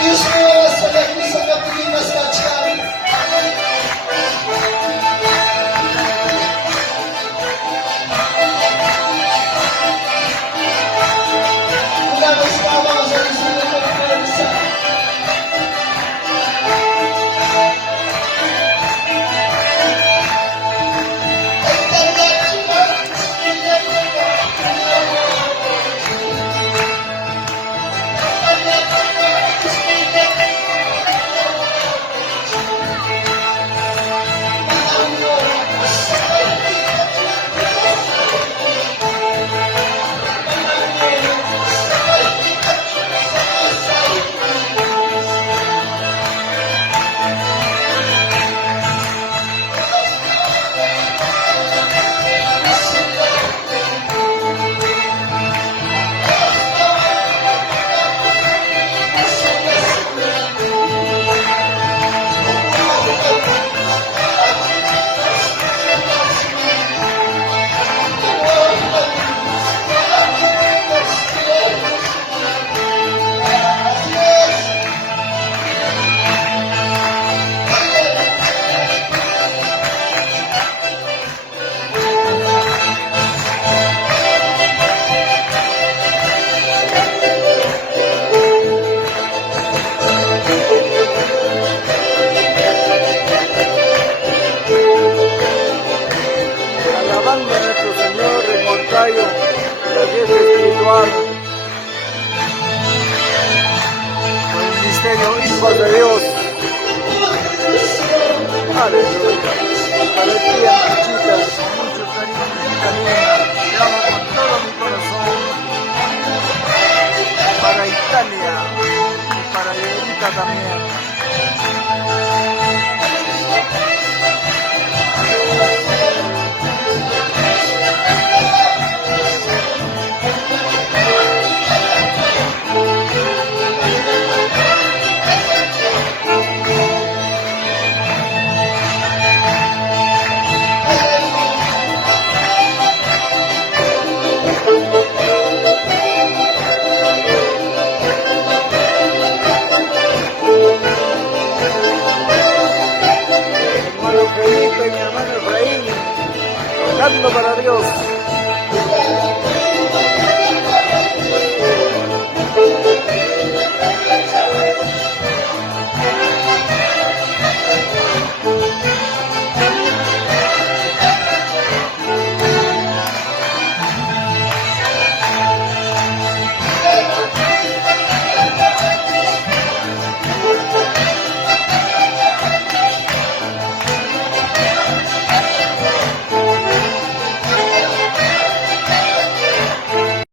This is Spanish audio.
Israel sa nag-isang kapiginas na siyan. Kunagos ka mga sa isinong pagkakalisa. Alabando a nuestro Señor en Montayo, la iglesia espiritual, con el ministerio Hijos de Dios. Aleluya. Alegría, chiquitas, con mucho cariño, chiquita linda, te amo con todo mi corazón. Para Italia y para Erika también. Felipe, mi hermano Efraín, tocando para Dios.